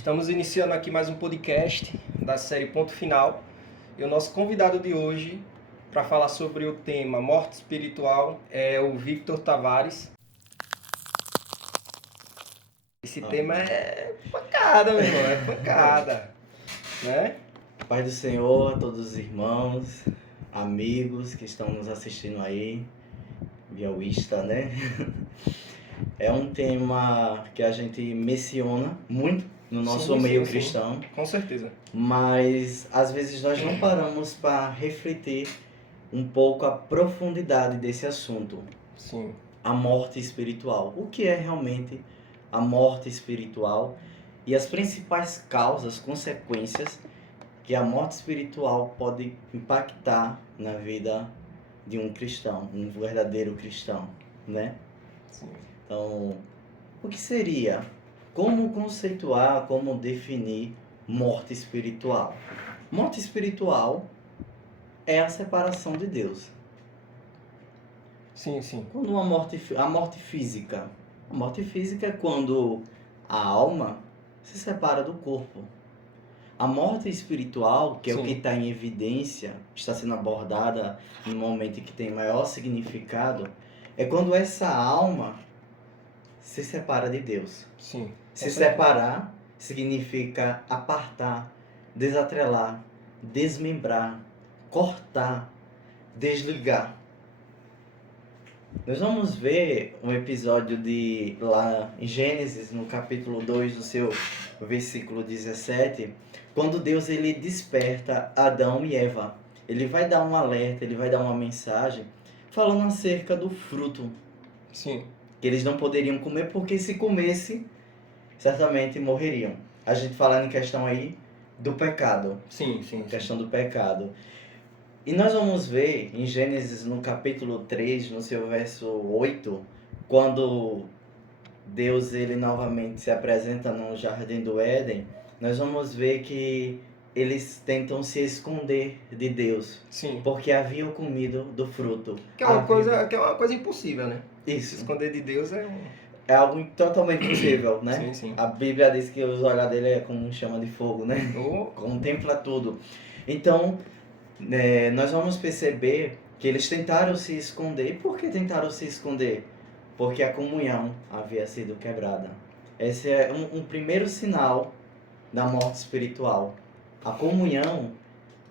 Estamos iniciando aqui mais um podcast da série Ponto Final. E o nosso convidado de hoje para falar sobre o tema morte espiritual é o Victor Tavares. Esse tema é pancada, meu irmão, é pancada, né? Paz do Senhor a todos os irmãos, amigos que estão nos assistindo aí, via Insta, né? É um tema que a gente menciona muito no nosso meio cristão, com certeza. mas às vezes nós não paramos para refletir um pouco a profundidade desse assunto. Sim. A morte espiritual. O que é realmente a morte espiritual e as principais causas, consequências que a morte espiritual pode impactar na vida de um cristão, um verdadeiro cristão, né? Sim. Então, o que seria? Como conceituar, como definir morte espiritual? Morte espiritual é a separação de Deus. Sim, sim. Quando a morte física. A morte física é quando a alma se separa do corpo. A morte espiritual, que é o que está em evidência, está sendo abordada no momento em que tem maior significado, é quando essa alma se separa de Deus. Sim. Se separar significa apartar, desatrelar, desmembrar, cortar, desligar. Nós vamos ver um episódio de lá em Gênesis, no capítulo 2, do seu versículo 17, quando Deus ele desperta Adão e Eva. Ele vai dar um alerta, ele vai dar uma mensagem falando acerca do fruto. Sim. Que eles não poderiam comer porque se comesse, certamente morreriam. A gente falando em questão aí do pecado. Sim. Questão do pecado. E nós vamos ver em Gênesis no capítulo 3, no seu verso 8, quando Deus ele novamente se apresenta no Jardim do Éden, nós vamos ver que eles tentam se esconder de Deus. Sim. Porque haviam comido do fruto. Que é uma coisa impossível, né? Isso. Se esconder de Deus é algo totalmente impossível, né? Sim. A Bíblia diz que os olhos dele é como chama de fogo, né? Contempla tudo. Então, nós vamos perceber que eles tentaram se esconder. E por que tentaram se esconder? Porque a comunhão havia sido quebrada. Esse é um primeiro sinal da morte espiritual. A comunhão,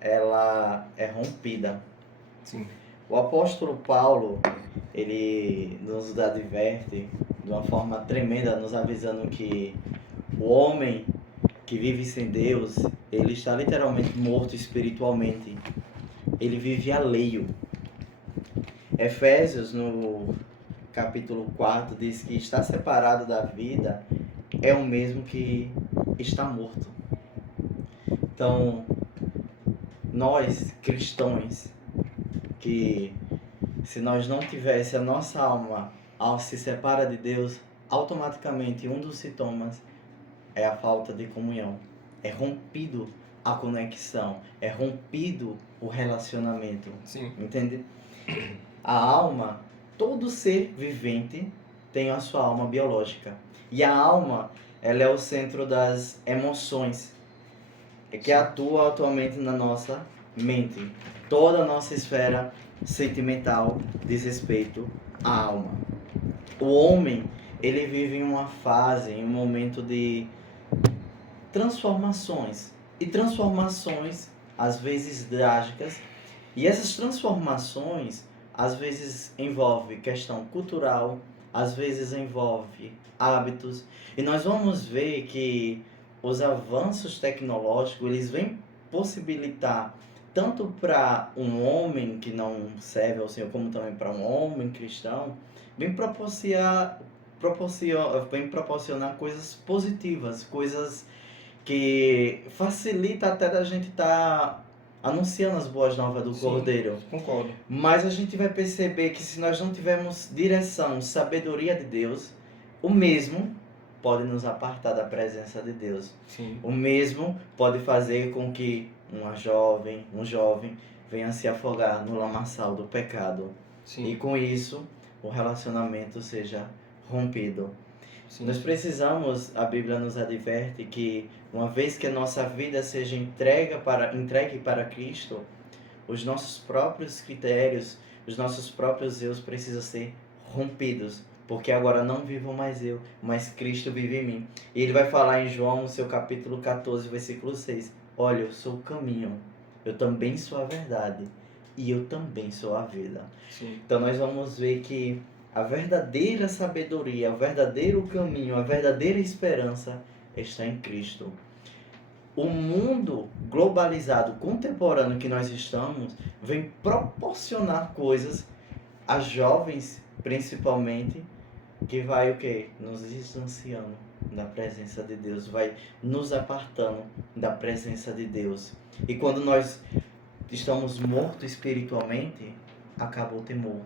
ela é rompida. Sim. O apóstolo Paulo, ele nos adverte de uma forma tremenda, nos avisando que o homem que vive sem Deus, ele está literalmente morto espiritualmente. Ele vive alheio. Efésios, no capítulo 4, diz que estar separado da vida é o mesmo que estar morto. Então, nós cristãos, que se nós não tivesse a nossa alma ao se separa de Deus, automaticamente um dos sintomas é a falta de comunhão. É rompido a conexão, é rompido o relacionamento. Sim. Entende? A alma, todo ser vivente tem a sua alma biológica. E a alma, ela é o centro das emoções, que atua atualmente na nossa mente. Toda a nossa esfera sentimental diz respeito à alma. O homem, ele vive em uma fase, em um momento de transformações. E transformações, às vezes drásticas. E essas transformações, às vezes envolve questão cultural, às vezes envolve hábitos. E nós vamos ver que os avanços tecnológicos, eles vêm possibilitar tanto para um homem que não serve ao Senhor, como também para um homem cristão, vem proporcionar coisas positivas, coisas que facilita até da gente estar anunciando as boas novas do Cordeiro. Concordo. Mas a gente vai perceber que se nós não tivermos direção, sabedoria de Deus, o mesmo pode nos apartar da presença de Deus. Sim. O mesmo pode fazer com que um jovem venha se afogar no lamaçal do pecado. Sim. E com isso, o relacionamento seja rompido. Sim. Nós precisamos, a Bíblia nos adverte que uma vez que a nossa vida seja entregue para Cristo, os nossos próprios critérios, os nossos próprios eus precisam ser rompidos. Porque agora não vivo mais eu, mas Cristo vive em mim. E ele vai falar em João, no seu capítulo 14, versículo 6. Olha, eu sou o caminho, eu também sou a verdade, e eu também sou a vida. Sim. Então nós vamos ver que a verdadeira sabedoria, o verdadeiro caminho, a verdadeira esperança está em Cristo. O mundo globalizado, contemporâneo que nós estamos, vem proporcionar coisas a jovens, principalmente, que vai o quê? Nos distanciando da presença de Deus, vai nos apartando da presença de Deus. E quando nós estamos mortos espiritualmente, acaba o temor,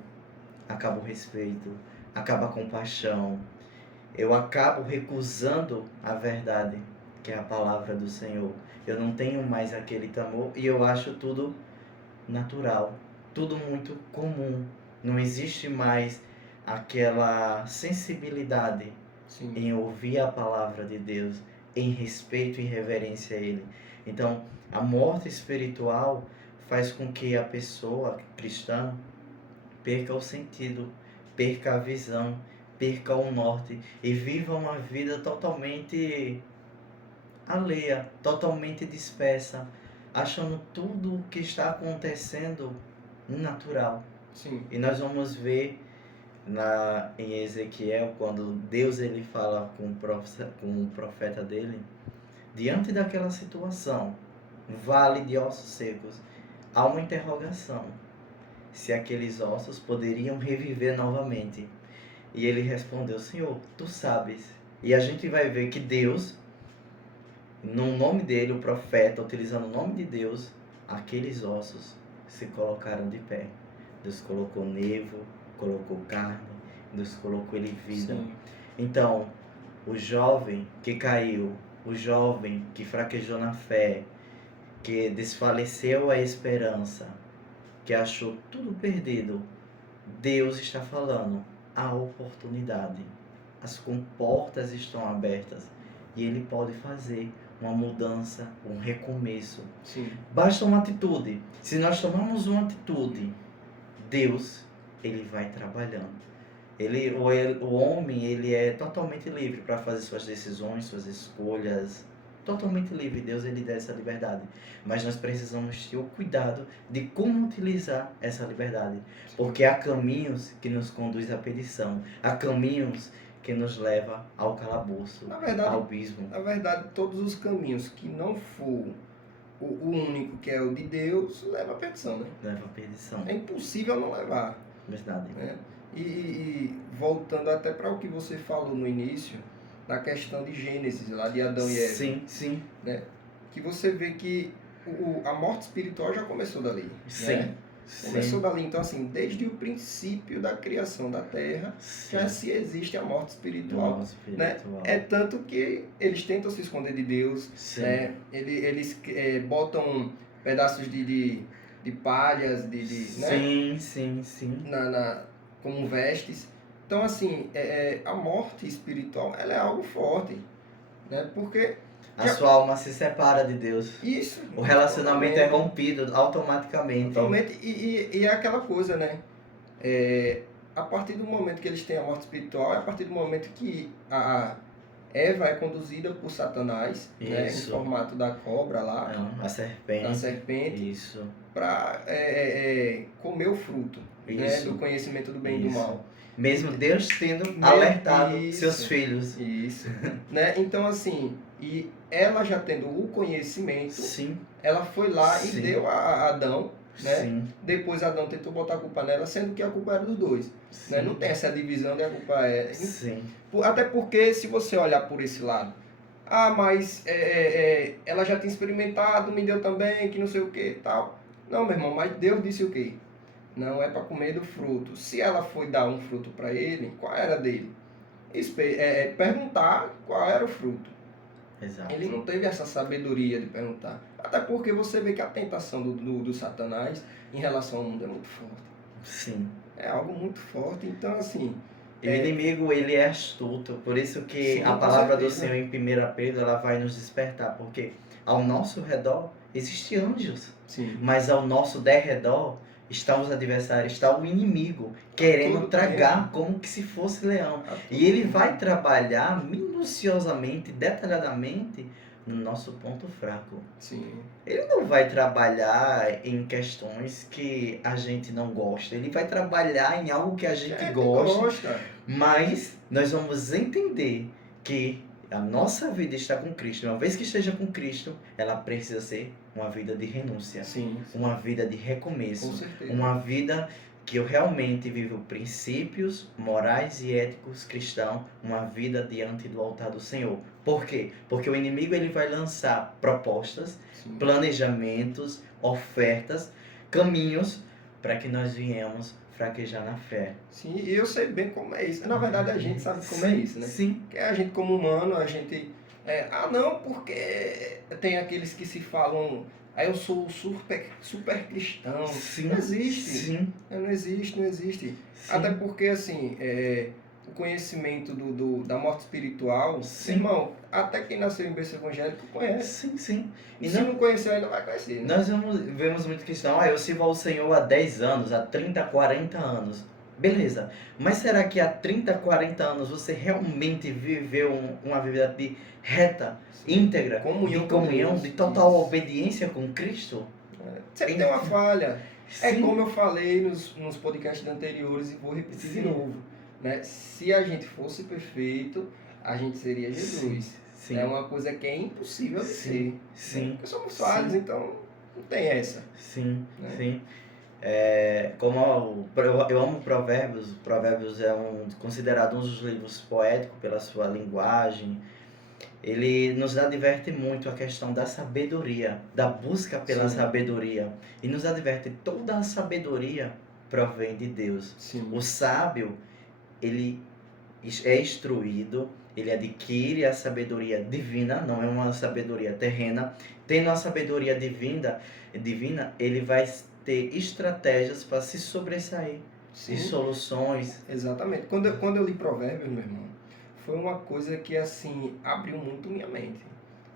acaba o respeito, acaba a compaixão. Eu acabo recusando a verdade, que é a palavra do Senhor. Eu não tenho mais aquele temor e eu acho tudo natural, tudo muito comum. Não existe mais aquela sensibilidade Sim. em ouvir a palavra de Deus, em respeito e reverência a Ele. Então, a morte espiritual faz com que a pessoa cristã perca o sentido, perca a visão, perca o norte e viva uma vida totalmente alheia, totalmente dispersa, achando tudo o que está acontecendo natural. Sim. E nós vamos ver em Ezequiel, quando Deus ele fala com o profeta dele, diante daquela situação, vale de ossos secos, há uma interrogação, se aqueles ossos poderiam reviver novamente. E ele respondeu, Senhor, tu sabes. E a gente vai ver que Deus, no nome dele, o profeta, utilizando o nome de Deus, aqueles ossos se colocaram de pé. Deus colocou nevo, colocou carne, Deus colocou ele vida. Sim. Então, o jovem que caiu, o jovem que fraquejou na fé, que desfaleceu a esperança, que achou tudo perdido, Deus está falando, há oportunidade. As comportas estão abertas e Ele pode fazer uma mudança, um recomeço. Sim. Basta uma atitude. Se nós tomarmos uma atitude, Deus, Ele vai trabalhando. O homem, ele é totalmente livre para fazer suas decisões, suas escolhas. Totalmente livre. Deus, ele dá essa liberdade. Mas nós precisamos ter o cuidado de como utilizar essa liberdade. Porque há caminhos que nos conduzem à perdição. Há caminhos que nos levam ao calabouço, Na verdade, ao abismo. Na verdade, todos os caminhos que não for o único, que é o de Deus, leva à perdição, né? Leva à perdição. É impossível não levar. Verdade. Né? E voltando até para o que você falou no início, na questão de Gênesis, lá de Adão e Eva. Sim, sim. Né? Que você vê que a morte espiritual já começou dali. Sim. Né? Começou dali. Então, assim, desde o princípio da criação da Terra, já se existe a morte espiritual. Né? É tanto que eles tentam se esconder de Deus. Né? Eles botam pedaços de palhas, né? Sim. Como vestes. Então, assim, a morte espiritual, ela é algo forte. Né? Porque a sua alma se separa de Deus. Isso. O relacionamento é rompido automaticamente. Totalmente. E é aquela coisa, né? A partir do momento que eles têm a morte espiritual, é a partir do momento que a Eva é conduzida por Satanás, né, em formato da cobra lá, a serpente, isso, para comer o fruto, né, do conhecimento do bem e do mal. Mesmo Deus tendo alertado seus filhos. Isso. Né? Então, assim, e ela já tendo o conhecimento, ela foi lá e deu a Adão. Né? Depois Adão tentou botar a culpa nela, sendo que a culpa era dos dois. Né? Não tem essa divisão de a culpa é. Até porque, se você olhar por esse lado, mas ela já tinha experimentado, me deu também, que não sei o que tal. Não, meu irmão, mas Deus disse o quê? Não é para comer do fruto. Se ela foi dar um fruto para ele, qual era dele? Perguntar qual era o fruto. Exato. Ele não teve essa sabedoria de perguntar. Até porque você vê que a tentação do Satanás em relação ao mundo é muito forte. Sim. É algo muito forte. Então, assim... E o inimigo, ele é astuto, por isso que a palavra do Senhor em 1 Pedro, ela vai nos despertar, porque ao nosso redor existem anjos, mas ao nosso derredor estão os adversários, está o inimigo, querendo tragar como que se fosse leão. E ele vai trabalhar minuciosamente, detalhadamente, no nosso ponto fraco. Ele não vai trabalhar em questões que a gente não gosta. Ele vai trabalhar em algo que a gente gosta. Mas nós vamos entender que a nossa vida está com Cristo. Uma vez que esteja com Cristo, ela precisa ser uma vida de renúncia. Uma vida de recomeço. Uma vida que eu realmente vivo princípios morais e éticos cristãos, uma vida diante do altar do Senhor. Por quê? Porque o inimigo, ele vai lançar propostas, planejamentos, ofertas, caminhos para que nós venhamos fraquejar na fé. Sim, e eu sei bem como é isso. Na verdade, a gente sabe como é isso, né? Porque a gente, como humano, a gente... não, porque tem aqueles que se falam... eu sou super cristão. Não existe. Não existe. Até porque, assim, o conhecimento da morte espiritual, irmão, até quem nasceu em berço evangélico conhece. E se não conhecer, ainda vai conhecer. Né? Nós vemos muito cristão, eu sirvo ao Senhor há 10 anos, há 30, 40 anos. Beleza, mas será que há 30, 40 anos você realmente viveu uma vida de reta, íntegra, de comunhão, de total obediência com Cristo? Sempre tem uma falha. Como eu falei nos podcasts anteriores e vou repetir de novo. Né? Se a gente fosse perfeito, a gente seria Jesus. É uma coisa que é impossível de ser. Porque somos falhos, então não tem essa. Como eu amo Provérbios. Provérbios é considerado um dos livros poéticos pela sua linguagem. Ele nos adverte muito a questão da sabedoria, da busca pela sabedoria. E nos adverte, toda a sabedoria provém de Deus. O sábio, ele é instruído, ele adquire a sabedoria divina, não é uma sabedoria terrena. Tendo a sabedoria divina, ele vai ter estratégias para se sobressair, e soluções. Exatamente. Quando eu li Provérbios, meu irmão, foi uma coisa que, assim, abriu muito minha mente.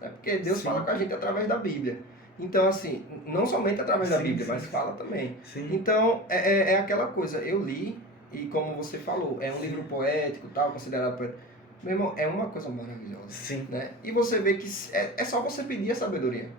Porque Deus fala com a gente através da Bíblia. Então, assim, não somente através da Bíblia, mas fala também. Então, é aquela coisa, eu li, e como você falou, é um livro poético, tal, considerado poético. Meu irmão, é uma coisa maravilhosa. Né? E você vê que é só você pedir a sabedoria.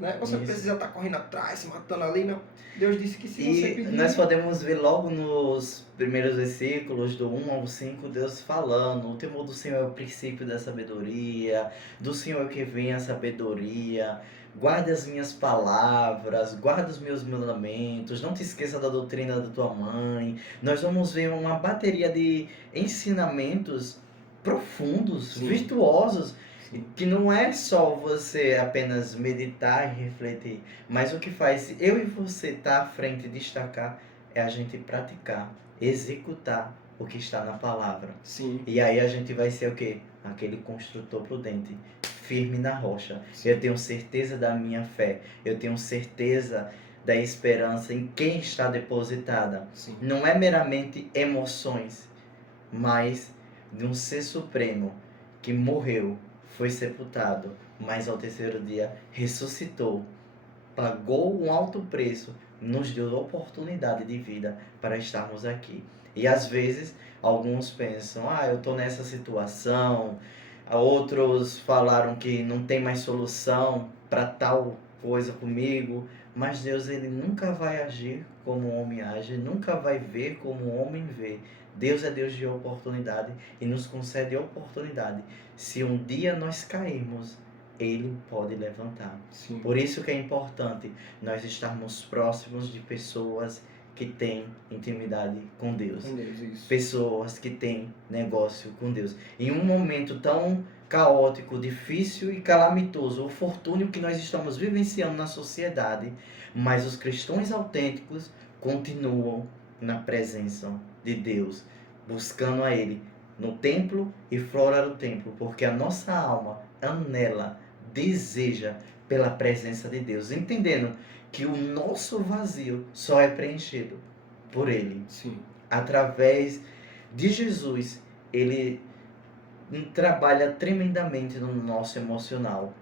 Né? Você precisa estar correndo atrás, se matando ali, não. Deus disse que se você pedir... nós podemos ver logo nos primeiros versículos, do 1 ao 5, Deus falando: o temor do Senhor é o princípio da sabedoria, do Senhor que vem a sabedoria, guarda as minhas palavras, guarda os meus mandamentos, não te esqueça da doutrina da tua mãe. Nós vamos ver uma bateria de ensinamentos profundos, virtuosos, que não é só você apenas meditar e refletir, mas o que faz eu e você estar à frente e destacar é a gente praticar, executar o que está na palavra. E aí a gente vai ser o quê? Aquele construtor prudente, firme na rocha. Eu tenho certeza da minha fé, eu tenho certeza da esperança em quem está depositada. Não é meramente emoções, mas de um ser supremo que morreu, foi sepultado, mas ao terceiro dia ressuscitou, pagou um alto preço, nos deu oportunidade de vida para estarmos aqui. E às vezes alguns pensam: eu estou nessa situação, outros falaram que não tem mais solução para tal coisa comigo, mas Deus, ele nunca vai agir como o homem age, nunca vai ver como o homem vê. Deus é Deus de oportunidade e nos concede oportunidade. Se um dia nós cairmos, Ele pode levantar. Por isso que é importante nós estarmos próximos de pessoas que têm intimidade com Deus. Pessoas que têm negócio com Deus. Em um momento tão caótico, difícil e calamitoso, o fortúnio que nós estamos vivenciando na sociedade, mas os cristãos autênticos continuam na presença de Deus, buscando a Ele no templo e fora do templo, porque a nossa alma anela, deseja pela presença de Deus, entendendo que o nosso vazio só é preenchido por Ele, através de Jesus, ele trabalha tremendamente no nosso emocional.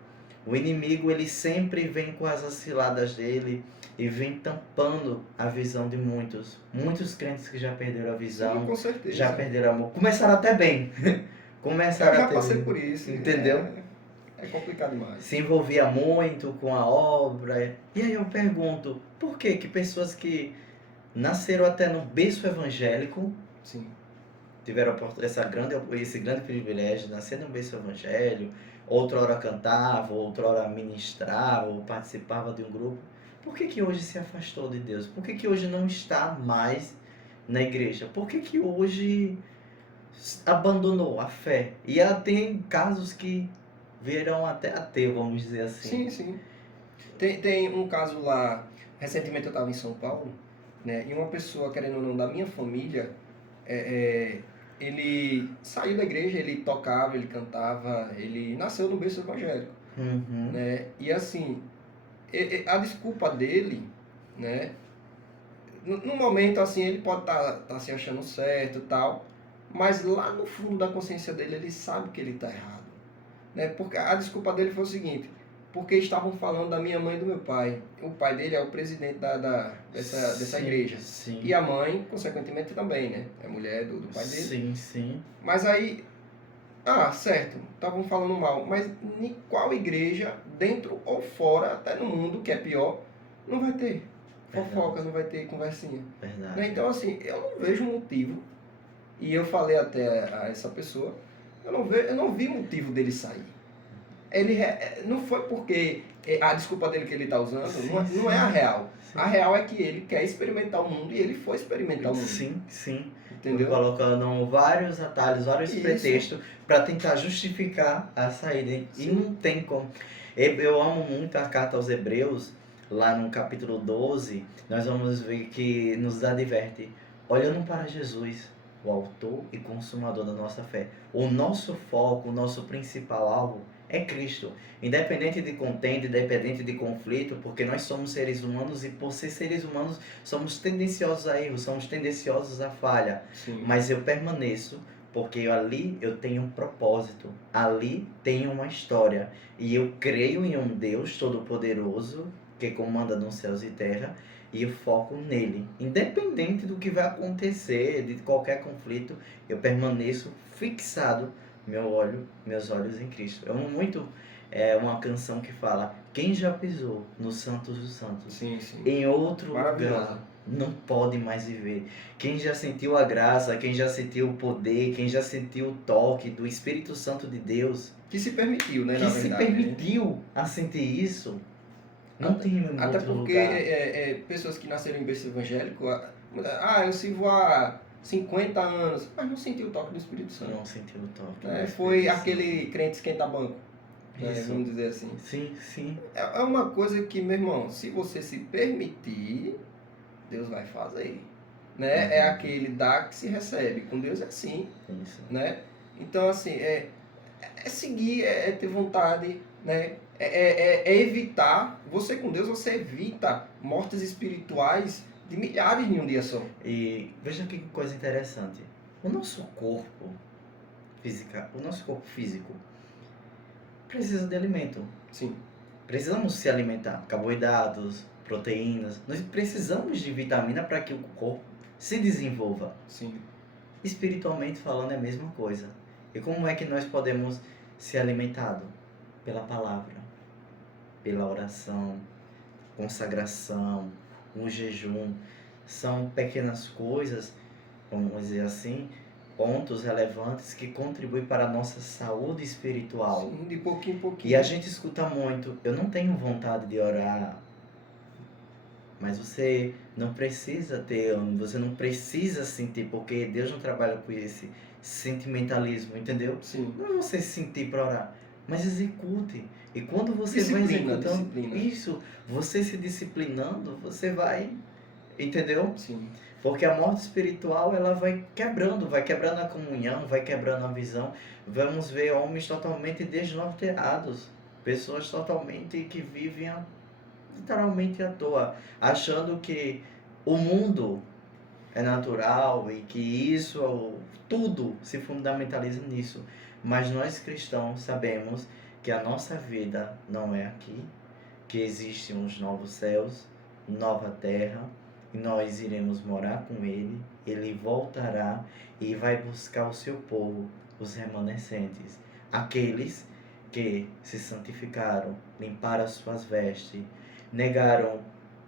O inimigo, ele sempre vem com as ciladas dele e vem tampando a visão de muitos. Muitos crentes que já perderam a visão, sim, com certeza. já perderam o amor. Começaram até bem. Começaram Eu já até passei bem. por isso. Entendeu? É complicado demais. Se envolvia muito com a obra. E aí eu pergunto, por que pessoas que nasceram até no berço evangélico, sim, tiveram esse grande privilégio de nascer no berço evangélico, outrora cantava, outrora ministrava, ou participava de um grupo, por que hoje se afastou de Deus? Por que hoje não está mais na igreja? Por que hoje abandonou a fé? E tem casos que viram até ateu, vamos dizer assim. sim, sim. Tem um caso lá, recentemente eu estava em São Paulo, né, e uma pessoa, querendo ou não, da minha família, ele saiu da igreja, ele tocava, ele cantava, ele nasceu no berço evangélico, Uhum. né, e assim, a desculpa dele, né, no momento assim, ele pode tá se achando certo e tal, mas lá no fundo da consciência dele, ele sabe que ele está errado, né, porque a desculpa dele foi o seguinte: porque estavam falando da minha mãe e do meu pai. O pai dele é o presidente dessa Sim, igreja. sim. E a mãe, consequentemente, também, né? É mulher do pai dele. Sim, sim. Mas aí, certo, estavam falando mal. Mas em qual igreja, dentro ou fora, até no mundo, que é pior, não vai ter fofoca, não vai ter conversinha. Verdade. Né? Então, assim, eu não vejo motivo, e eu falei até a essa pessoa, eu não vi motivo dele sair. Ele não foi porque a desculpa dele que ele está usando não é a real. Sim. A real é que ele quer experimentar o mundo e ele foi experimentar o mundo. Sim, sim. Entendeu? Colocando vários atalhos, vários pretextos para tentar justificar a saída. Sim. E não tem como. Eu amo muito a carta aos Hebreus, lá no capítulo 12, nós vamos ver que nos adverte: olhando para Jesus, o autor e consumador da nossa fé. O nosso foco, o nosso principal alvo é Cristo. Independente de contenda, independente de conflito, porque nós somos seres humanos e por ser seres humanos somos tendenciosos a erro, somos tendenciosos à falha. Sim. Mas eu permaneço porque ali eu tenho um propósito, ali tenho uma história e eu creio em um Deus Todo-Poderoso que comanda nos céus e terra e eu foco nele. Independente do que vai acontecer, de qualquer conflito, eu permaneço fixado meus olhos em Cristo. Eu amo muito uma canção que fala: quem já pisou no Santos dos Santos, sim, sim, em outro lugar não pode mais viver. Quem já sentiu a graça, quem já sentiu o poder, quem já sentiu o toque do Espírito Santo de Deus, que se permitiu, né, que se permitiu a sentir isso, não tem em outro até porque lugar. Pessoas que nasceram em berço evangélico, eu sirvo há 50 anos, mas não sentiu o toque do Espírito Santo. Não sentiu o toque. Foi aquele crente esquenta-banco, né, vamos dizer assim. Sim, sim. É uma coisa que, meu irmão, se você se permitir, Deus vai fazer. Né? Uhum. É aquele dá que se recebe. Com Deus é assim. Isso. Né? Então, assim, é seguir, é ter vontade, né? É evitar. Você com Deus, você evita mortes espirituais de milhares em um dia só. E veja que coisa interessante. O nosso corpo físico precisa de alimento. Sim. Precisamos se alimentar. Carboidratos, proteínas. Nós precisamos de vitamina para que o corpo se desenvolva. Sim. Espiritualmente falando é a mesma coisa. E como é que nós podemos ser alimentados? Pela palavra, pela oração, consagração, um jejum. São pequenas coisas, vamos dizer assim, pontos relevantes que contribuem para a nossa saúde espiritual. Sim, de pouquinho em pouquinho. E a gente escuta muito: eu não tenho vontade de orar. Mas você não precisa você não precisa sentir, porque Deus não trabalha com esse sentimentalismo, entendeu? Sim. Não é você sentir para orar, mas execute. E quando você vai executando isso, você se disciplinando, você vai, entendeu? Sim. Porque a morte espiritual, ela vai quebrando a comunhão, vai quebrando a visão. Vamos ver homens totalmente desnorteados, pessoas totalmente que vivem literalmente à toa, achando que o mundo é natural e que isso, tudo se fundamentaliza nisso. Mas nós cristãos sabemos que a nossa vida não é aqui, que existem uns novos céus, nova terra, e nós iremos morar com Ele, Ele voltará e vai buscar o seu povo, os remanescentes, aqueles que se santificaram, limparam as suas vestes, negaram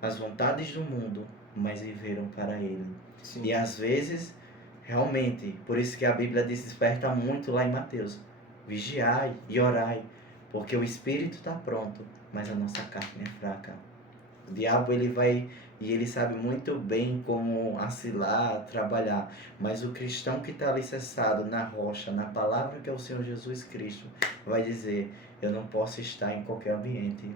as vontades do mundo, mas viveram para Ele. Sim. E às vezes, realmente, por isso que a Bíblia desperta muito lá em Mateus, vigiai e orai, porque o Espírito está pronto, mas a nossa carne é fraca. O diabo, ele vai e ele sabe muito bem como acilar, trabalhar, mas o cristão que está alicerçado na rocha, na palavra que é o Senhor Jesus Cristo, vai dizer, eu não posso estar em qualquer ambiente.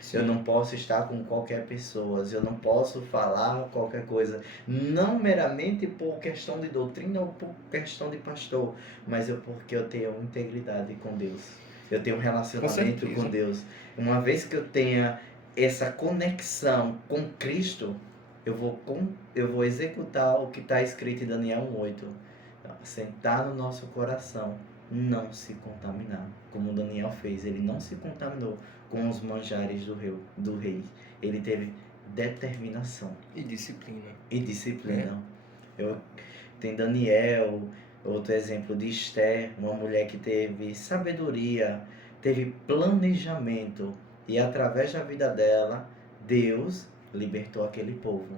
Sim. Eu não posso estar com qualquer pessoa, eu não posso falar qualquer coisa, não meramente por questão de doutrina ou por questão de pastor, mas porque eu tenho integridade com Deus. Eu tenho um relacionamento com Deus. Uma vez que eu tenha essa conexão com Cristo, eu vou executar o que está escrito em Daniel 1:8. Sentar no nosso coração, não se contaminar. Como Daniel fez, ele não se contaminou com os manjares do rei. Ele teve determinação. E disciplina. Tem Daniel, outro exemplo de Esther, uma mulher que teve sabedoria, teve planejamento. E através da vida dela, Deus libertou aquele povo.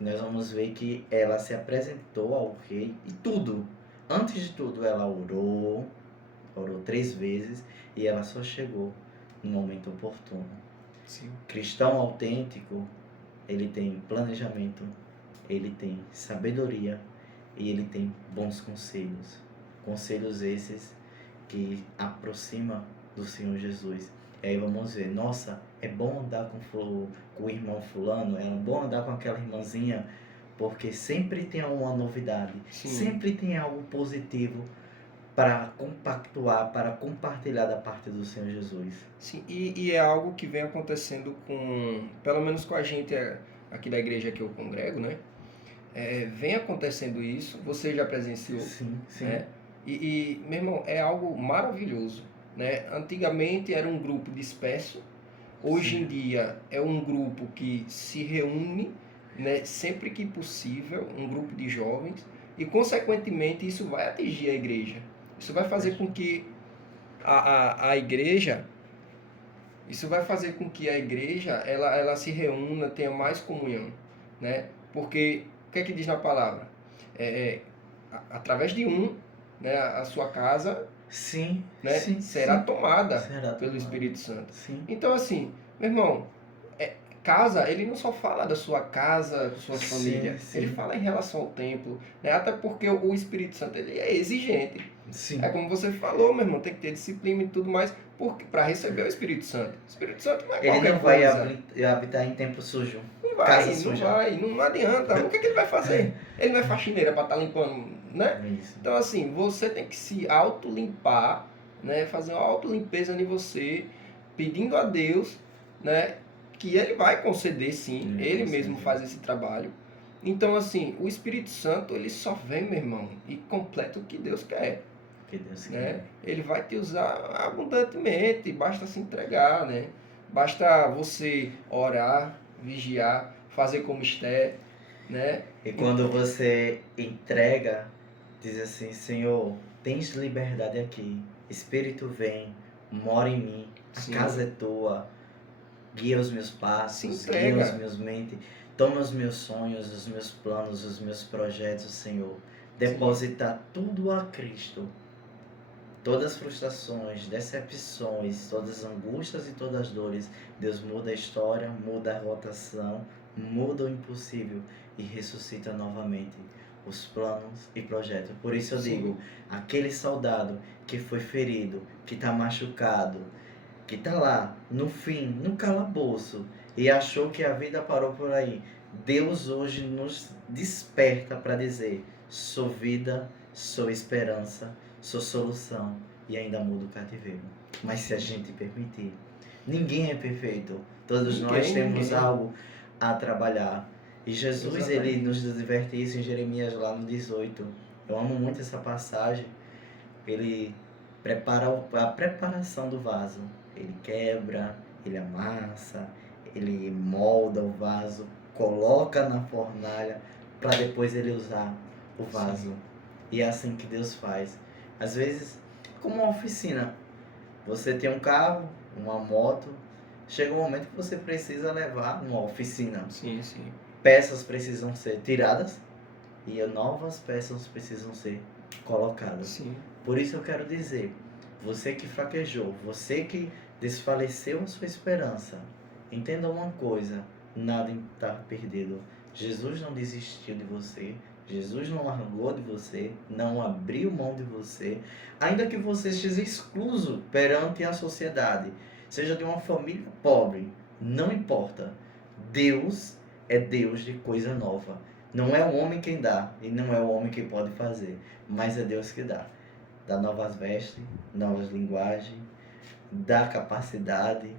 Nós vamos ver que ela se apresentou ao rei e tudo. Antes de tudo, ela orou 3 vezes e ela só chegou no momento oportuno. Sim. Cristão autêntico, ele tem planejamento, ele tem sabedoria e ele tem bons conselhos. Conselhos esses que aproximam do Senhor Jesus. E aí vamos ver, nossa, é bom andar com o irmão fulano, é bom andar com aquela irmãzinha, porque sempre tem uma novidade, sim, sempre tem algo positivo para compactuar, para compartilhar da parte do Senhor Jesus. Sim, e é algo que vem acontecendo pelo menos com a gente aqui da igreja que eu congrego, né? Vem acontecendo isso, você já presenciou, sim, sim. Né? E, meu irmão, é algo maravilhoso. Né? Antigamente era um grupo disperso, hoje em dia é um grupo que se reúne, né, sempre que possível, um grupo de jovens, e consequentemente isso vai atingir a igreja. Isso vai fazer com que a igreja, ela se reúna, tenha mais comunhão, né? Porque o que é que diz na palavra? Através de né, a sua casa, sim, né, sim, será tomada pelo Espírito Santo. Sim. Então, assim, meu irmão, casa, ele não só fala da sua casa, da sua família, ele fala em relação ao templo, né? Até porque o Espírito Santo, ele é exigente. Sim. É como você falou, meu irmão, tem que ter disciplina e tudo mais para receber o Espírito Santo. O Espírito Santo não é qualquer coisa. Ele não vai habitar em templo sujo. Não adianta. O que ele vai fazer? Ele não é faxineira para estar limpando, né? Isso. Então, assim, você tem que se autolimpar, né? Fazer uma autolimpeza em você, pedindo a Deus, né? Que Ele vai conceder, sim. Ele mesmo faz esse trabalho. Então, assim, o Espírito Santo, ele só vem, meu irmão, e completa o que Deus quer. Né? Ele vai te usar abundantemente, basta se entregar, né? Basta você orar, vigiar, fazer como Esther, né? E quando você entrega, diz assim, Senhor, tens liberdade aqui, Espírito vem, mora em mim, a casa é tua, guia os meus passos, guia os meus mentes, toma os meus sonhos, os meus planos, os meus projetos, Senhor. Depositar tudo a Cristo. Todas as frustrações, decepções, todas as angústias e todas as dores, Deus muda a história, muda a rotação, muda o impossível e ressuscita novamente os planos e projetos. Por isso eu digo, aquele soldado que foi ferido, que está machucado, que está lá, no fim, no calabouço, e achou que a vida parou por aí, Deus hoje nos desperta para dizer, sou vida, sou esperança, sou solução e ainda muda o cativeiro. Mas se a gente permitir, ninguém é perfeito. Todos nós temos algo a trabalhar. E Jesus, ele nos adverte isso em Jeremias lá no 18. Eu amo muito essa passagem. Ele prepara a preparação do vaso. Ele quebra, ele amassa, ele molda o vaso, coloca na fornalha para depois ele usar o vaso. Sim. E é assim que Deus faz. Às vezes, como uma oficina, você tem um carro, uma moto, chega um momento que você precisa levar numa oficina. Sim, sim. Peças precisam ser tiradas e novas peças precisam ser colocadas. Sim. Por isso eu quero dizer, você que fraquejou, você que desfaleceu a sua esperança, entenda uma coisa, nada está perdido. Jesus não desistiu de você, Jesus não largou de você, não abriu mão de você, ainda que você esteja excluso perante a sociedade, seja de uma família pobre, não importa. Deus é Deus de coisa nova. Não é o homem quem dá e não é o homem quem pode fazer, mas é Deus que dá. Dá novas vestes, novas linguagens, dá capacidade,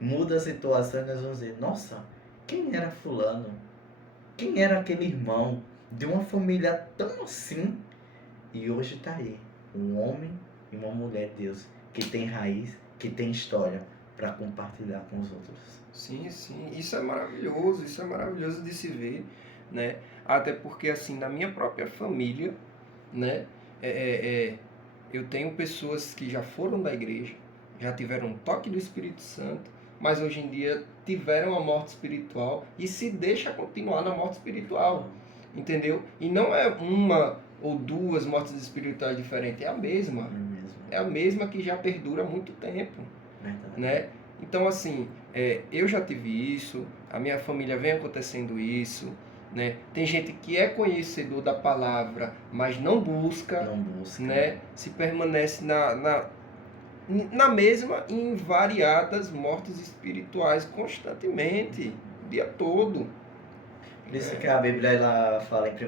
muda a situação e nós vamos dizer, nossa, quem era fulano? Quem era aquele irmão de uma família tão assim? E hoje está aí, um homem e uma mulher de Deus, que tem raiz, que tem história para compartilhar com os outros. Sim, sim, isso é maravilhoso de se ver, né? Até porque, assim, na minha própria família, né, eu tenho pessoas que já foram da igreja, já tiveram um toque do Espírito Santo, mas hoje em dia tiveram a morte espiritual e se deixa continuar na morte espiritual, entendeu? E não é uma ou duas mortes espirituais diferentes, é a mesma. É a mesma que já perdura há muito tempo, né? Então, assim, eu já tive isso, a minha família vem acontecendo isso, né? Tem gente que é conhecedor da palavra, mas não busca. Né? Se permanece na mesma e em variadas mortes espirituais constantemente, o dia todo. Por isso que a Bíblia ela fala em 1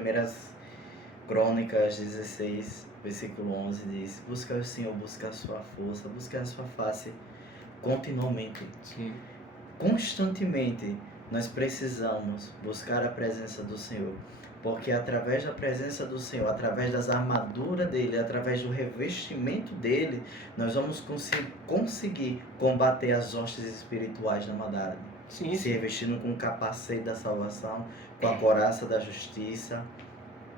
Crônicas 16, versículo 11, diz: busca o Senhor, busca a sua força, busca a sua face continuamente. Sim. Constantemente nós precisamos buscar a presença do Senhor, porque através da presença do Senhor, através das armaduras dele, através do revestimento dele, nós vamos conseguir combater as hostes espirituais da maldade. Sim. Se revestindo com o capacete da salvação, com a couraça da justiça,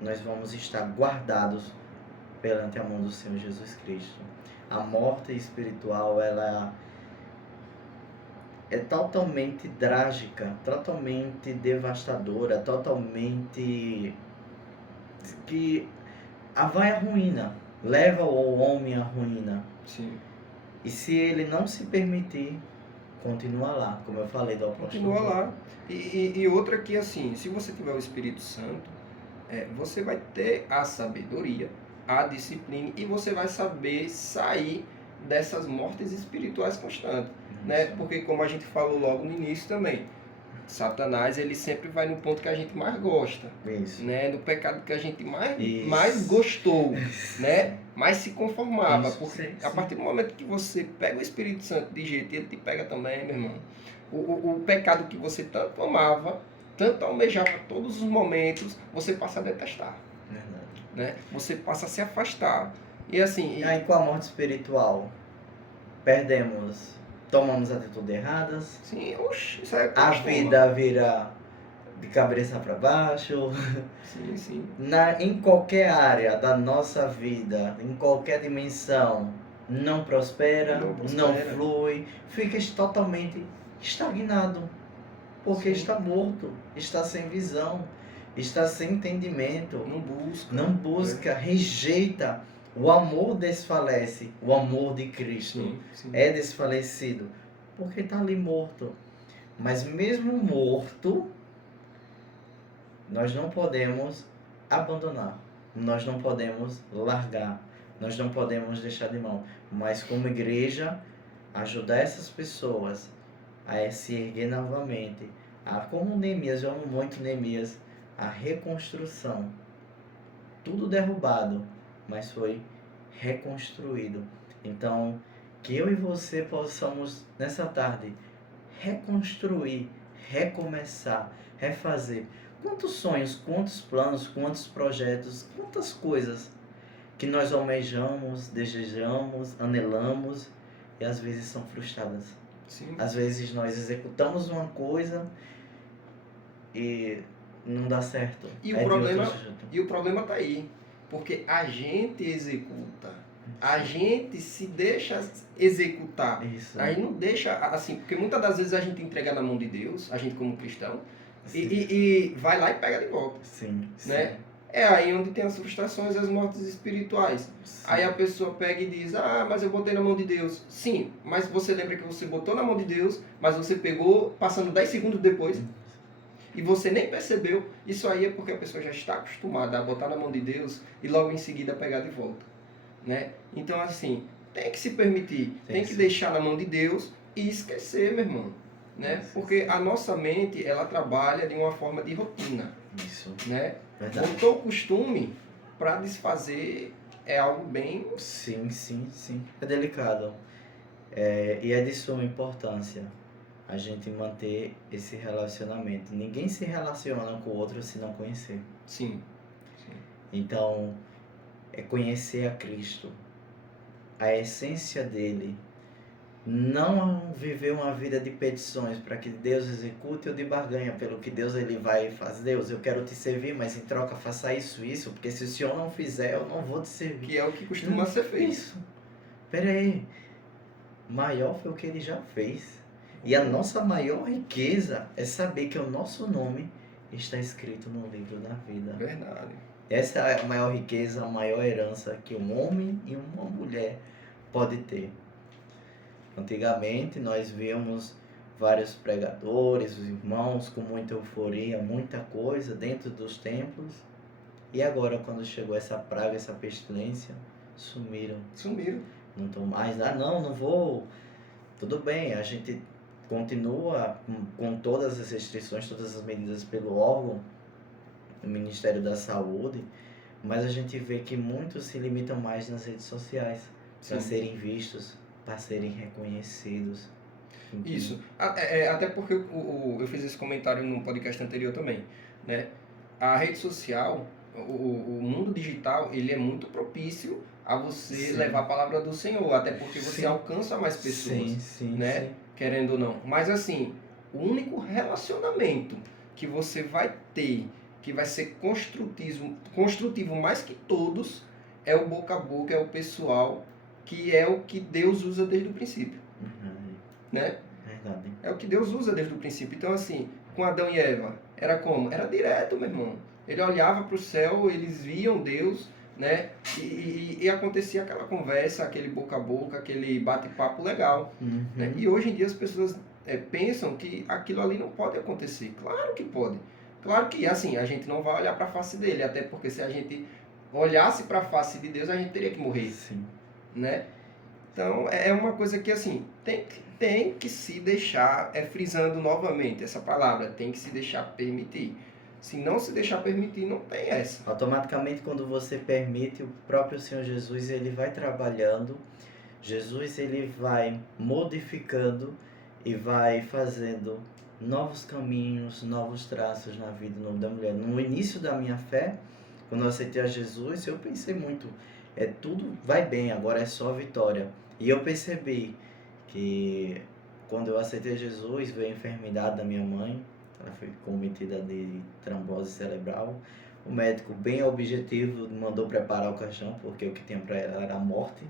nós vamos estar guardados perante a mão do Senhor Jesus Cristo. A morte espiritual, ela é totalmente trágica, totalmente devastadora, totalmente que vai à ruína, leva o homem à ruína. Sim. E se ele não se permitir, continua lá, como eu falei do apóstolo. Continua lá. E outra que, assim, se você tiver o Espírito Santo, você vai ter a sabedoria, a disciplina e você vai saber sair dessas mortes espirituais constantes. Né? Porque, como a gente falou logo no início também, Satanás ele sempre vai no ponto que a gente mais gosta. Isso. Né? No pecado que a gente mais gostou, né? Mais se conformava. Isso, porque sim. A partir do momento que você pega o Espírito Santo de jeito, ele te pega também, meu irmão. O pecado que você tanto amava, tanto almejava todos os momentos, você passa a detestar. Verdade. Né? Você passa a se afastar. E assim... E aí com a morte espiritual, tomamos atitudes erradas. Sim, oxe, isso é a vida vira de cabeça para baixo. Sim, sim. Em qualquer área da nossa vida, em qualquer dimensão, não prospera, não flui, fica totalmente estagnado. Porque está morto, está sem visão, está sem entendimento. Não busca, rejeita. O amor desfalece, o amor de Cristo é desfalecido, porque está ali morto. Mas mesmo morto, nós não podemos abandonar, nós não podemos largar, nós não podemos deixar de mão. Mas como igreja, ajudar essas pessoas a se erguer novamente, como Neemias, eu amo muito Neemias, a reconstrução. Tudo derrubado, mas foi reconstruído. Então, que eu e você possamos, nessa tarde, reconstruir, recomeçar, refazer. quantos sonhos, quantos planos, quantos projetos, quantas coisas que nós almejamos, desejamos, anelamos e às vezes são frustradas. Sim. Às vezes nós executamos uma coisa e não dá certo. E o problema tá aí, porque a gente executa, a gente se deixa executar. Isso. A gente não deixa, assim, porque muitas das vezes a gente entrega na mão de Deus, a gente como cristão, e vai lá e pega de volta. Sim, né? sim. É aí onde tem as frustrações e as mortes espirituais. Sim. Aí a pessoa pega e diz, mas eu botei na mão de Deus. Sim, mas você lembra que você botou na mão de Deus, mas você pegou passando 10 segundos depois, e você nem percebeu. Isso aí é porque a pessoa já está acostumada a botar na mão de Deus e logo em seguida pegar de volta. Né? Então, assim, tem que se permitir, tem que deixar na mão de Deus e esquecer, meu irmão. Né? Porque a nossa mente, ela trabalha de uma forma de rotina. Isso. Né? Verdade. Montou o costume, para desfazer é algo bem... Sim. É delicado. E é de suma importância a gente manter esse relacionamento. Ninguém se relaciona com o outro se não conhecer. Sim. Então, é conhecer a Cristo, a essência dele. Não viver uma vida de petições para que Deus execute ou de barganha pelo que Deus ele vai fazer. Deus, eu quero te servir, mas em troca faça isso, porque se o Senhor não fizer, eu não vou te servir. Que é o que costuma ser feito. Isso. Pera aí. Maior foi o que ele já fez. E a nossa maior riqueza é saber que o nosso nome está escrito no livro da vida. Verdade. Essa é a maior riqueza, a maior herança que um homem e uma mulher pode ter. Antigamente nós víamos vários pregadores, os irmãos com muita euforia, muita coisa dentro dos templos. E agora, quando chegou essa praga, essa pestilência, sumiram. Não estão mais, não vou. Tudo bem, a gente continua com todas as restrições, todas as medidas pelo órgão, o Ministério da Saúde, mas a gente vê que muitos se limitam mais nas redes sociais, para serem vistos, para serem reconhecidos. Isso. Até porque eu fiz esse comentário no podcast anterior também. Né? A rede social, o mundo digital, ele é muito propício a você levar a palavra do Senhor. Até porque você alcança mais pessoas. Né? Querendo ou não. Mas assim, o único relacionamento que você vai ter, que vai ser construtivo mais que todos, é o boca a boca, é o pessoal, que é o que Deus usa desde o princípio. Né? Verdade. É o que Deus usa desde o princípio. Então, assim, com Adão e Eva, era como? Era direto, meu irmão. Ele olhava para o céu, eles viam Deus, né? E acontecia aquela conversa, aquele boca a boca, aquele bate-papo legal. Né? E hoje em dia as pessoas pensam que aquilo ali não pode acontecer. Claro que pode. Claro que, assim, a gente não vai olhar para a face dele, até porque se a gente olhasse para a face de Deus, a gente teria que morrer. Sim. Né? Então, é uma coisa que, assim, tem que se deixar, frisando novamente essa palavra, tem que se deixar permitir. Se não se deixar permitir, não tem essa. Automaticamente, quando você permite, o próprio Senhor Jesus, ele vai trabalhando, Jesus, ele vai modificando e vai fazendo novos caminhos, novos traços na vida da mulher. No início da minha fé, quando eu aceitei a Jesus, eu pensei muito, tudo vai bem, agora é só vitória. E eu percebi que quando eu aceitei Jesus, veio a enfermidade da minha mãe, ela foi cometida de trombose cerebral. O médico, bem objetivo, mandou preparar o caixão, porque o que tinha para ela era a morte.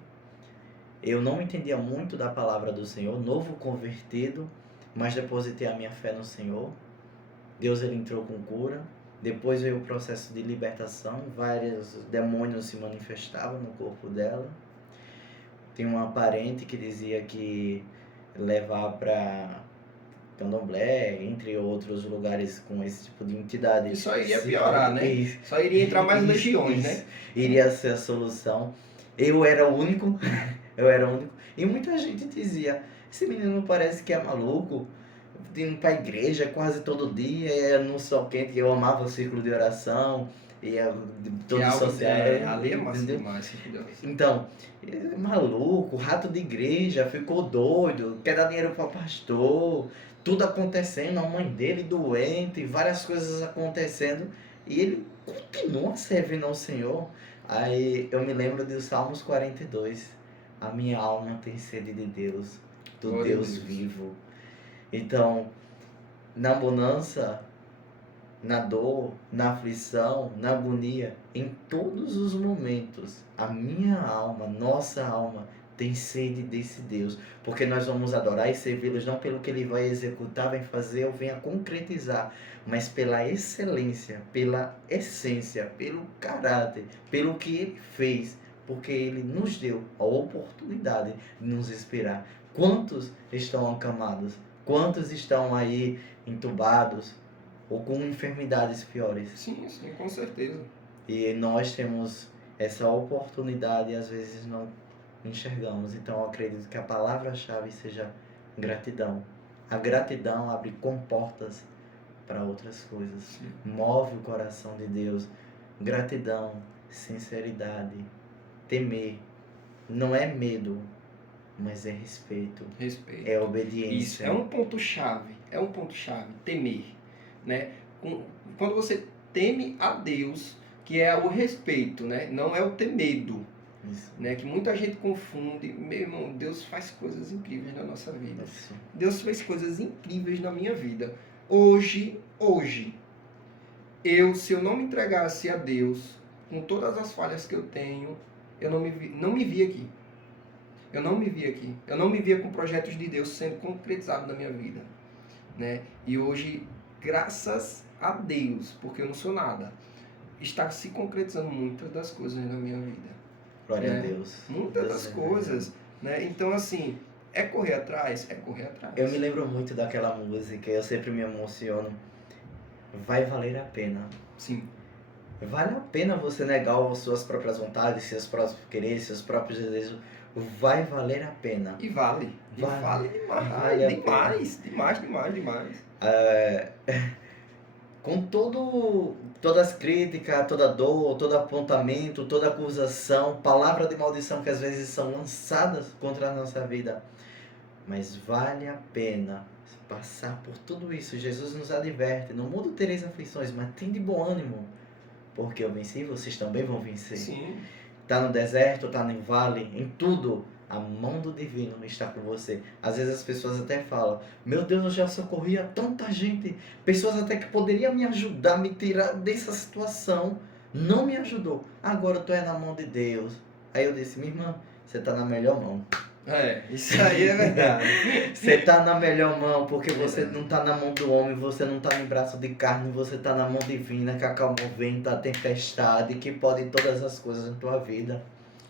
Eu não entendia muito da palavra do Senhor, novo convertido, mas depositei a minha fé no Senhor. Deus, ele entrou com cura. Depois veio o processo de libertação, vários demônios se manifestavam no corpo dela. Tem uma parente que dizia que levar para Candomblé, entre outros lugares com esse tipo de entidade. E só iria piorar, né? Só iria entrar mais legiões, né? Iria ser a solução. Eu era o único. E muita gente dizia, esse menino parece que é maluco, indo para a igreja quase todo dia, no sol quente. Eu amava o círculo de oração, E é todo social. Ali é massa demais. Então, maluco, rato de igreja, ficou doido, quer dar dinheiro para pastor, tudo acontecendo, a mãe dele doente, várias coisas acontecendo, e ele continua servindo ao Senhor. Aí eu me lembro dos Salmos 42, a minha alma tem sede de Deus, do Deus vivo. Então, na bonança, na dor, na aflição, na agonia, em todos os momentos, a minha alma, nossa alma, tem sede desse Deus, porque nós vamos adorar e servi-los não pelo que ele vai executar, vai fazer ou venha concretizar, mas pela excelência, pela essência, pelo caráter, pelo que ele fez, porque ele nos deu a oportunidade de nos inspirar. Quantos estão acamados? Quantos estão aí entubados ou com enfermidades piores? Sim, com certeza. E nós temos essa oportunidade e às vezes não enxergamos. Então eu acredito que a palavra-chave seja gratidão. A gratidão abre comportas para outras coisas. Sim. Move o coração de Deus. Gratidão, sinceridade, temer. Não é medo, mas é respeito. É obediência. Isso, é um ponto-chave. É um ponto-chave, temer. Né? Quando você teme a Deus, que é o respeito, né? Não é o ter medo. Né? Que muita gente confunde. Meu irmão, Deus faz coisas incríveis na nossa vida. Isso. Deus fez coisas incríveis na minha vida. Hoje, se eu não me entregasse a Deus, com todas as falhas que eu tenho, eu não me vi aqui. Eu não me vi aqui. Eu não me via com projetos de Deus sendo concretizados na minha vida. Né? E hoje, graças a Deus, porque eu não sou nada, está se concretizando muitas das coisas na minha vida. Glória a Deus. Muitas das coisas. Né? Então, assim, é correr atrás? É correr atrás. Eu me lembro muito daquela música, eu sempre me emociono. Vai valer a pena. Sim. Vale a pena você negar as suas próprias vontades, seus próprios quereres, seus próprios desejos. Vai valer a pena. E vale. Vale demais. Vale demais. Com todas as críticas, toda dor, todo apontamento, toda acusação, palavra de maldição que às vezes são lançadas contra a nossa vida. Mas vale a pena passar por tudo isso. Jesus nos adverte: no mundo tereis aflições, mas tende bom ânimo, porque eu venci, vocês também vão vencer. Sim. Tá no deserto, tá no vale, em tudo, a mão do divino está com você. Às vezes as pessoas até falam: meu Deus, eu já socorri a tanta gente, pessoas até que poderiam me ajudar, me tirar dessa situação, não me ajudou. Agora tu é na mão de Deus. Aí eu disse: minha irmã, você tá na melhor mão. Isso aí é verdade. Você tá na melhor mão, porque você não tá na mão do homem, você não tá no braço de carne, você tá na mão divina, que acalma o vento, a tempestade, que pode todas as coisas na tua vida.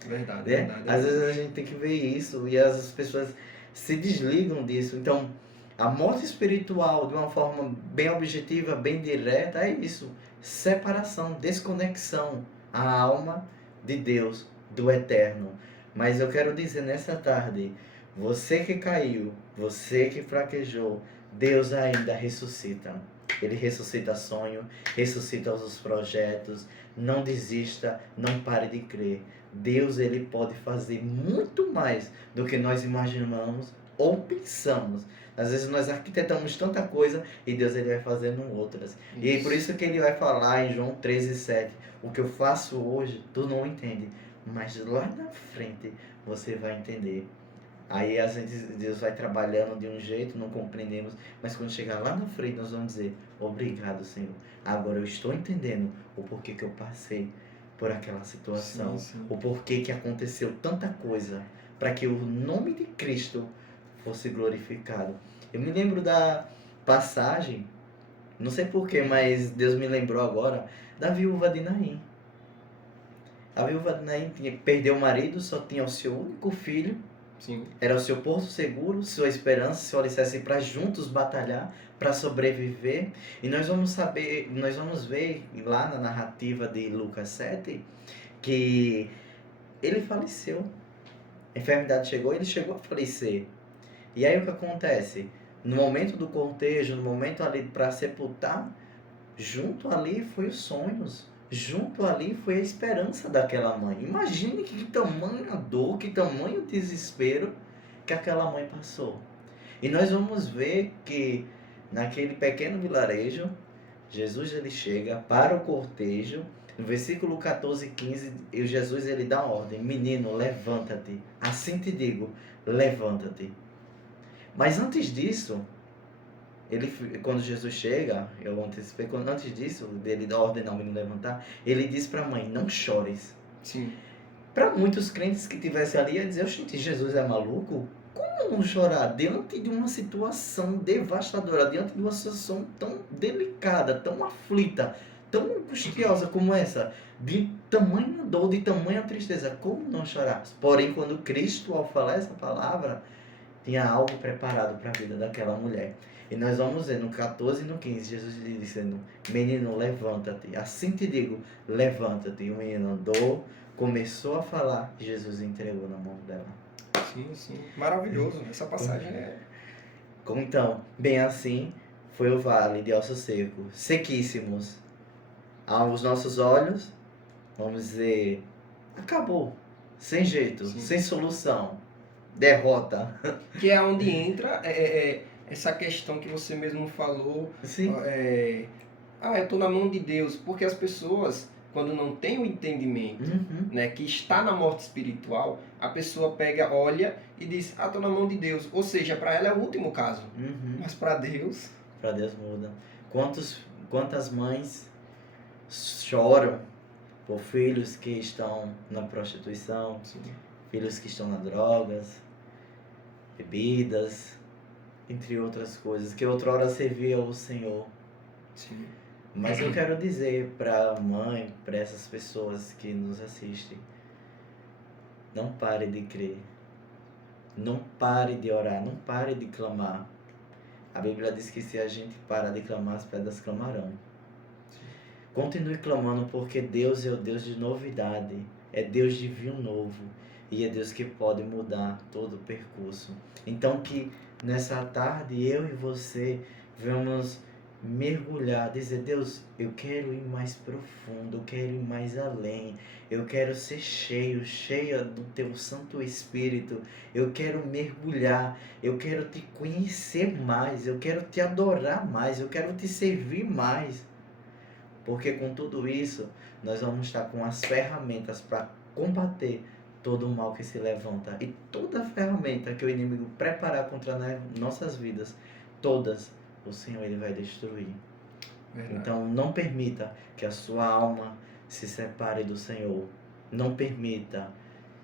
Verdade. Às vezes a gente tem que ver isso e as pessoas se desligam disso. Então, a morte espiritual, de uma forma bem objetiva, bem direta, é isso: separação, desconexão, a alma de Deus, do eterno. Mas eu quero dizer nessa tarde, você que caiu, você que fraquejou, Deus ainda ressuscita. Ele ressuscita sonho, ressuscita os projetos. Não desista, não pare de crer. Deus, ele pode fazer muito mais do que nós imaginamos ou pensamos. Às vezes nós arquitetamos tanta coisa e Deus, ele vai fazendo outras. Isso. E é por isso que ele vai falar em João 13:7, o que eu faço hoje, tu não entende, mas lá na frente você vai entender. Aí às vezes Deus vai trabalhando de um jeito, não compreendemos, mas quando chegar lá na frente nós vamos dizer: obrigado, Senhor. Agora eu estou entendendo o porquê que eu passei por aquela situação, sim. O porquê que aconteceu tanta coisa, para que o nome de Cristo fosse glorificado. Eu me lembro da passagem, não sei porquê, mas Deus me lembrou agora, da viúva de Naim. A viúva de Naim perdeu o marido, só tinha o seu único filho. Sim. Era o seu porto seguro, sua esperança, seu alicerce para juntos batalhar, para sobreviver. E nós vamos ver lá na narrativa de Lucas 7, que ele faleceu. A enfermidade chegou, ele chegou a falecer. E aí o que acontece? No momento do cortejo, no momento ali para sepultar, junto ali foi os sonhos. junto ali foi a esperança daquela mãe. Imagine que tamanha dor, que tamanho desespero que aquela mãe passou. E nós vamos ver que naquele pequeno vilarejo, Jesus ele chega para o cortejo. No versículo 14 e 15, Jesus ele dá ordem: menino, levanta-te. Assim te digo, levanta-te. Mas antes disso, quando Jesus chega, eu antecipei, antes disso, dele ordenar o menino levantar, ele diz para a mãe: não chores. Sim. Para muitos crentes que estivessem ali, ia dizer: gente, Jesus é maluco? Como não chorar diante de uma situação devastadora, diante de uma situação tão delicada, tão aflita, tão angustiosa como essa, de tamanha dor, de tamanha tristeza? Como não chorar? Porém, quando Cristo, ao falar essa palavra, tinha algo preparado para a vida daquela mulher. E nós vamos ver no 14 e no 15, Jesus dizendo: menino, levanta-te. Assim te digo, levanta-te. E o menino andou, começou a falar, e Jesus entregou na mão dela. Sim, sim. Maravilhoso. Essa passagem é... Então, bem assim, foi o vale de ossos secos, sequíssimos. Aos nossos olhos, vamos dizer, acabou. Sem jeito, sim, sem solução. Derrota. Que é onde entra essa questão que você mesmo falou. Sim. Eu estou na mão de Deus. Porque as pessoas, quando não tem o entendimento, né, que está na morte espiritual, a pessoa pega, olha e diz: estou na mão de Deus. Ou seja, para ela é o último caso. Mas para Deus... Para Deus muda. Quantas mães choram por filhos que estão na prostituição, sim, filhos que estão nas drogas, bebidas, entre outras coisas, que outrora servia ao Senhor. Sim. Mas eu quero dizer para a mãe, para essas pessoas que nos assistem: não pare de crer, não pare de orar, não pare de clamar. A Bíblia diz que se a gente parar de clamar, as pedras clamarão. Continue clamando, porque Deus é o Deus de novidade, é Deus de vinho novo, e é Deus que pode mudar todo o percurso. Então que nessa tarde eu e você vamos mergulhar, dizer: Deus, eu quero ir mais profundo, eu quero ir mais além, eu quero ser cheia do teu Santo Espírito, eu quero mergulhar, eu quero te conhecer mais, eu quero te adorar mais, eu quero te servir mais. Porque com tudo isso, nós vamos estar com as ferramentas para combater todo o mal que se levanta. E toda ferramenta que o inimigo preparar contra nossas vidas, todas, o Senhor ele vai destruir. Verdade. Então não permita que a sua alma se separe do Senhor. Não permita.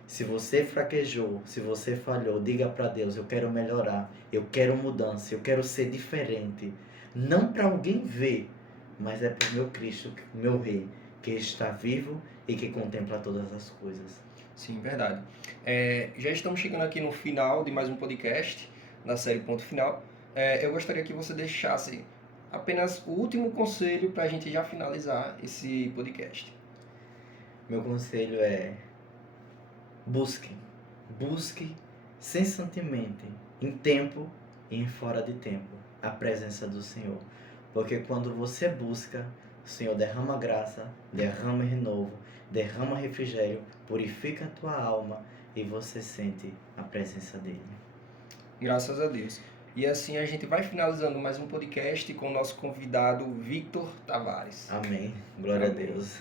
Se você fraquejou, se você falhou, diga para Deus: eu quero melhorar, eu quero mudança, eu quero ser diferente. Não para alguém ver, mas é para o meu Cristo, meu Rei, que está vivo e que contempla todas as coisas. Sim, verdade. Já estamos chegando aqui no final de mais um podcast da série Ponto Final. Eu gostaria que você deixasse apenas o último conselho para a gente já finalizar esse podcast. Meu conselho é: busque incessantemente, em tempo e em fora de tempo, a presença do Senhor. Porque quando você busca, o Senhor derrama graça, derrama renovo, derrama refrigério, purifica a tua alma e você sente a presença dele. Graças a Deus. E assim a gente vai finalizando mais um podcast com o nosso convidado Victor Tavares. Amém. Glória a Deus.